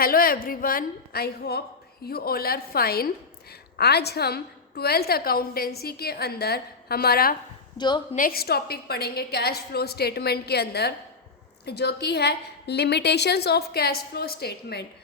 Hello everyone, I hope you all are fine. आज हम twelfth accountancy के अंदर हमारा जो नेक्स्ट टॉपिक पढ़ेंगे कैश फ्लो स्टेटमेंट के अंदर, जो कि है limitations of cash flow statement.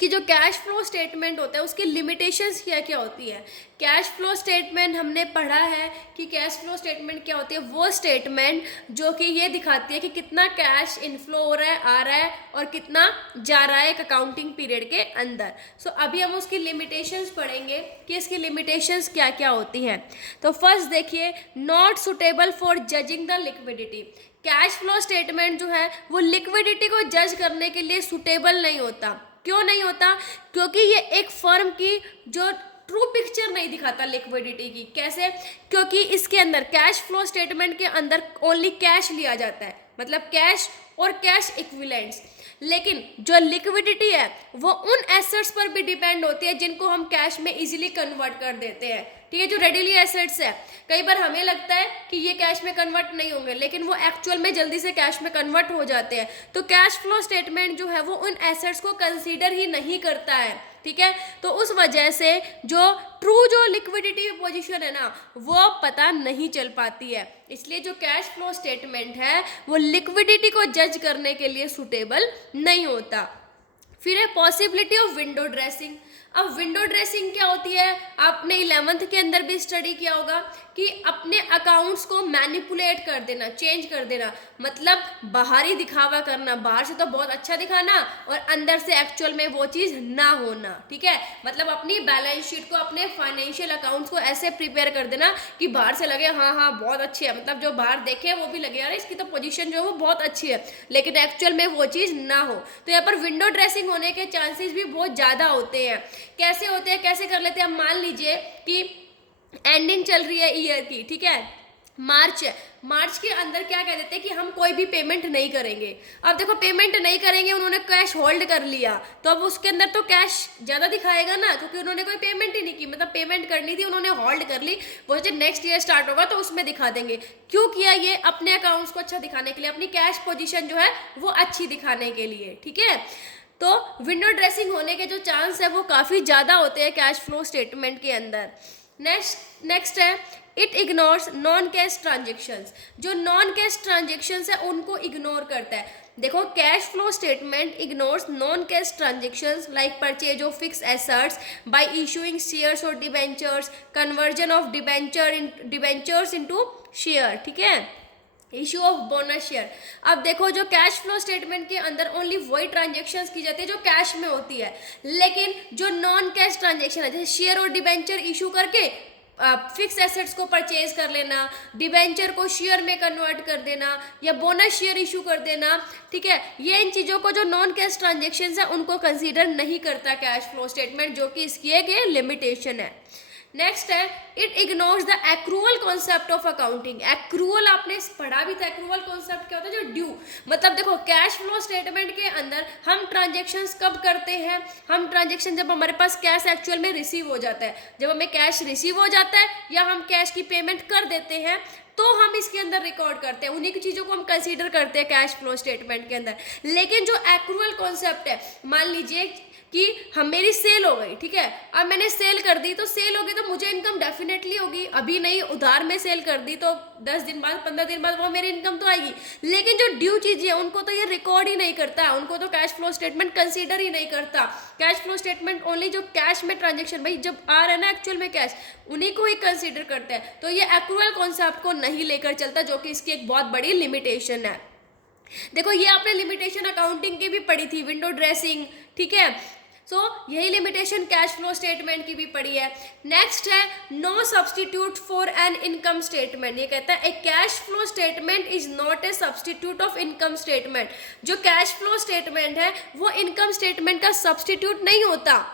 कि जो कैश फ्लो स्टेटमेंट होता है उसकी लिमिटेशंस क्या क्या होती है। कैश फ्लो स्टेटमेंट हमने पढ़ा है कि कैश फ्लो स्टेटमेंट क्या होती है, वो स्टेटमेंट जो कि ये दिखाती है कि कितना कैश इनफ्लो हो रहा है, आ रहा है और कितना जा रहा है एक अकाउंटिंग पीरियड के अंदर। सो अभी हम उसकी लिमिटेशंस पढ़ेंगे कि इसकी लिमिटेशंस क्या क्या होती हैं। तो फर्स्ट देखिए, not suitable for judging the liquidity. Cash flow statement जो है वो लिक्विडिटी को जज करने के लिए सुटेबल नहीं होता। क्यों नहीं होता? क्योंकि ये एक फर्म की जो ट्रू पिक्चर नहीं दिखाता लिक्विडिटी की। कैसे? क्योंकि इसके अंदर कैश फ्लो स्टेटमेंट के अंदर ओनली कैश लिया जाता है, मतलब कैश और कैश इक्विवेलेंट्स। लेकिन जो लिक्विडिटी है वो उन एसेट्स पर भी डिपेंड होती है जिनको हम कैश में इजीली कन्वर्ट कर देते हैं। ठीक है, जो रेडिली एसेट्स है, कई बार हमें लगता है कि ये कैश में कन्वर्ट नहीं होंगे, लेकिन वो एक्चुअल में जल्दी से कैश में कन्वर्ट हो जाते हैं। तो कैश फ्लो स्टेटमेंट जो है वो उन एसेट्स को कंसीडर ही नहीं करता है। ठीक है, तो उस वजह से जो जो लिक्विडिटी पोजीशन है ना, वो पता नहीं चल पाती है। इसलिए जो कैश फ्लो स्टेटमेंट है वो लिक्विडिटी को जज करने के लिए सुटेबल नहीं होता। फिर है पॉसिबिलिटी ऑफ विंडो ड्रेसिंग। अब विंडो ड्रेसिंग क्या होती है, आपने 11th के अंदर भी स्टडी किया होगा कि अपने अकाउंट्स को मैनिपुलेट कर देना, चेंज कर देना, मतलब बाहरी दिखावा करना, बाहर से तो बहुत अच्छा दिखाना और अंदर से एक्चुअल में वो चीज़ ना होना। ठीक है, मतलब अपनी बैलेंस शीट को, अपने फाइनेंशियल अकाउंट्स को ऐसे प्रिपेयर कर देना कि बाहर से लगे हाँ हाँ बहुत अच्छी है, मतलब जो बाहर देखे वो भी लगे यार इसकी तो पोजीशन जो है वो बहुत अच्छी है, लेकिन एक्चुअल में वो चीज़ ना हो। तो यहाँ पर विंडो ड्रेसिंग होने के चांसेस भी बहुत ज़्यादा होते हैं। कैसे होते हैं, कैसे कर लेते हैं? अब मान लीजिए कि एंडिंग चल रही है ईयर की, ठीक है, मार्च है, मार्च के अंदर क्या कह देते हैं कि हम कोई भी पेमेंट नहीं करेंगे। अब देखो पेमेंट नहीं करेंगे, उन्होंने कैश होल्ड कर लिया, तो अब उसके अंदर तो कैश ज़्यादा दिखाएगा ना, क्योंकि उन्होंने कोई पेमेंट ही नहीं की, मतलब पेमेंट करनी थी उन्होंने होल्ड कर ली, वो जब नेक्स्ट ईयर स्टार्ट होगा तो उसमें दिखा देंगे। क्यों किया? ये अपने अकाउंट्स को अच्छा दिखाने के लिए, अपनी कैश पोजिशन जो है वो अच्छी दिखाने के लिए। ठीक है, तो विंडो ड्रेसिंग होने के जो चांस है वो काफ़ी ज़्यादा होते हैं कैश फ्लो स्टेटमेंट के अंदर। नेक्स्ट है it ignores non cash transactions. जो नॉन कैश ट्रांजेक्शन्स है उनको इग्नोर करता है। देखो, cash flow statement ignores non cash transactions like purchase of fixed assets by issuing shares और debentures, conversion of debentures into share. ठीक है, इशू ऑफ बोनस शेयर। अब देखो, जो कैश फ्लो स्टेटमेंट के अंदर ओनली वही ट्रांजेक्शन्स की जाती है जो कैश में होती है, लेकिन जो नॉन कैश ट्रांजेक्शन है जैसे शेयर और डिबेंचर इशू करके फिक्स एसेट्स को परचेज कर लेना, डिबेंचर को शेयर में कन्वर्ट कर देना या बोनस शेयर इशू कर देना, ठीक है, ये इन चीज़ों को जो नॉन कैश ट्रांजेक्शन्स है उनको कंसीडर नहीं करता कैश फ्लो स्टेटमेंट, जो कि इसकी एक लिमिटेशन है। नेक्स्ट है it ignores the accrual concept of accounting. Accrual आपने पढ़ा भी था, एक्रूअल कॉन्सेप्ट क्या होता है? जो ड्यू, मतलब देखो कैश फ्लो स्टेटमेंट के अंदर हम ट्रांजेक्शन्स कब करते हैं? हम ट्रांजेक्शन जब हमारे पास कैश एक्चुअल में रिसीव हो जाता है, जब हमें कैश रिसीव हो जाता है या हम कैश की पेमेंट कर देते हैं, तो हम इसके अंदर रिकॉर्ड करते हैं, उन्हीं की चीज़ों को हम कंसीडर करते हैं कैश फ्लो स्टेटमेंट के अंदर। लेकिन जो एक्रूअल कॉन्सेप्ट है, मान लीजिए कि हम मेरी सेल हो गई, ठीक है, अब मैंने सेल कर दी, तो सेल होगी तो मुझे इनकम डेफिनेटली होगी। अभी नहीं, उधार में सेल कर दी तो 10 दिन बाद 15 दिन बाद वो मेरी इनकम तो आएगी। लेकिन जो ड्यू चीज़ें हैं उनको तो ये रिकॉर्ड ही नहीं करता, उनको तो कैश फ्लो स्टेटमेंट कंसीडर ही नहीं करता। कैश फ्लो स्टेटमेंट ओनली जो कैश में ट्रांजेक्शन, भाई जब आ रहा है ना एक्चुअल में कैश, उन्हीं को ही कंसीडर करता है। तो ये एक्रूअल कॉन्सेप्ट को नहीं लेकर चलता, जो कि इसकी एक बहुत बड़ी लिमिटेशन है। देखो, ये आपने लिमिटेशन अकाउंटिंग की भी पढ़ी थी, विंडो ड्रेसिंग। ठीक है, सो यही लिमिटेशन कैश फ्लो स्टेटमेंट की भी पड़ी है। नेक्स्ट है no substitute for an income statement. ये कहता है a cash flow statement is not a substitute of income statement. जो कैश फ्लो स्टेटमेंट है वो इनकम स्टेटमेंट का सब्सटीट्यूट नहीं होता,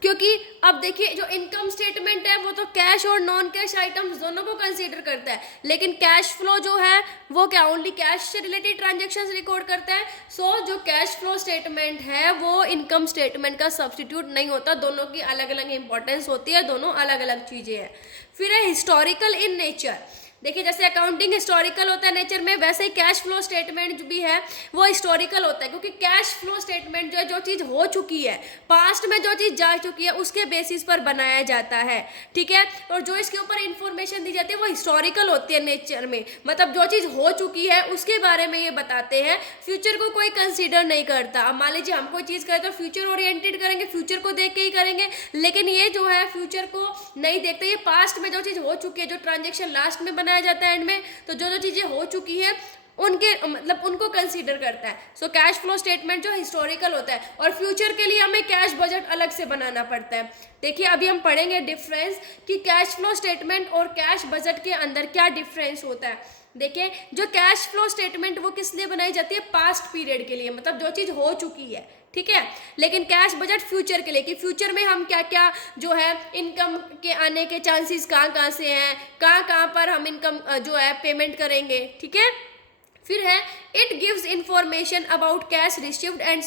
क्योंकि अब देखिए जो इनकम स्टेटमेंट है वो तो कैश और नॉन कैश आइटम्स दोनों को कंसीडर करता है, लेकिन कैश फ्लो जो है वो क्या ओनली कैश से रिलेटेड ट्रांजैक्शंस रिकॉर्ड करता है। सो जो कैश फ्लो स्टेटमेंट है वो इनकम स्टेटमेंट का सब्सटीट्यूट नहीं होता, दोनों की अलग अलग इंपॉर्टेंस होती है, दोनों अलग अलग चीज़ें हैं। फिर है हिस्टोरिकल इन नेचर। देखिए जैसे अकाउंटिंग हिस्टोरिकल होता है नेचर में, वैसे ही कैश फ्लो स्टेटमेंट भी है वो हिस्टोरिकल होता है, क्योंकि कैश फ्लो स्टेटमेंट जो है जो चीज़ हो चुकी है, पास्ट में जो चीज़ जा चुकी है उसके बेसिस पर बनाया जाता है, ठीक है। और जो इसके ऊपर इंफॉर्मेशन दी जाती है वो हिस्टोरिकल होती है नेचर में, मतलब जो चीज़ हो चुकी है उसके बारे में ये बताते हैं, फ्यूचर को कोई कंसीडर नहीं करता। अब मान लीजिए हम कोई चीज़ करें तो फ्यूचर ओरिएंटेड करेंगे, फ्यूचर को देख के ही करेंगे, लेकिन ये जो है फ्यूचर को नहीं देखते, ये पास्ट में जो चीज़ हो चुकी है, जो ट्रांजेक्शन लास्ट में बनाया जाता है एंड में, तो जो जो चीज़ें हो चुकी है उनके मतलब उनको कंसीडर करता है। सो कैश फ्लो स्टेटमेंट जो हिस्टोरिकल होता है, और फ्यूचर के लिए हमें कैश बजट अलग से बनाना पड़ता है। देखिए अभी हम पढ़ेंगे डिफरेंस कि कैश फ्लो स्टेटमेंट और कैश बजट के अंदर क्या डिफरेंस होता है। देखिए जो कैश फ्लो स्टेटमेंट वो किस लिए बनाई जाती है, पास्ट पीरियड के लिए, मतलब जो चीज़ हो चुकी है, ठीक है। लेकिन कैश बजट फ्यूचर के लिए, कि फ्यूचर में हम क्या क्या जो है इनकम के आने के चांसेस कहाँ कहाँ से हैं, कहाँ कहाँ पर हम इनकम जो है पेमेंट करेंगे, ठीक है। फिर है it gives information about cash received and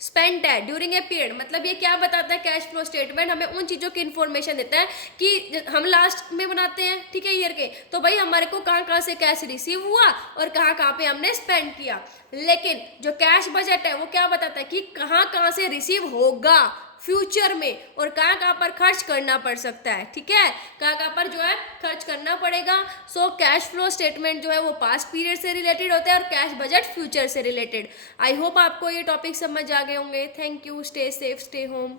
spent है ड्यूरिंग ए पीरियड, मतलब ये क्या बताता है कैश फ्लो स्टेटमेंट, हमें उन चीज़ों की इन्फॉर्मेशन देता है कि हम लास्ट में बनाते हैं, ठीक है, ईयर के, तो भाई हमारे को कहाँ कहाँ से कैश रिसीव हुआ और कहाँ कहाँ पे हमने स्पेंड किया। लेकिन जो कैश बजट है वो क्या बताता है कि कहाँ कहाँ से रिसीव होगा फ्यूचर में और कहाँ कहाँ पर खर्च करना पड़ सकता है, ठीक है, कहाँ कहाँ पर जो है खर्च करना पड़ेगा। सो कैश फ्लो स्टेटमेंट जो है वो पास्ट पीरियड से रिलेटेड होता है और कैश बजट फ्यूचर से रिलेटेड। आई होप आपको ये टॉपिक समझ आ गए होंगे। Thank you, stay safe, stay home.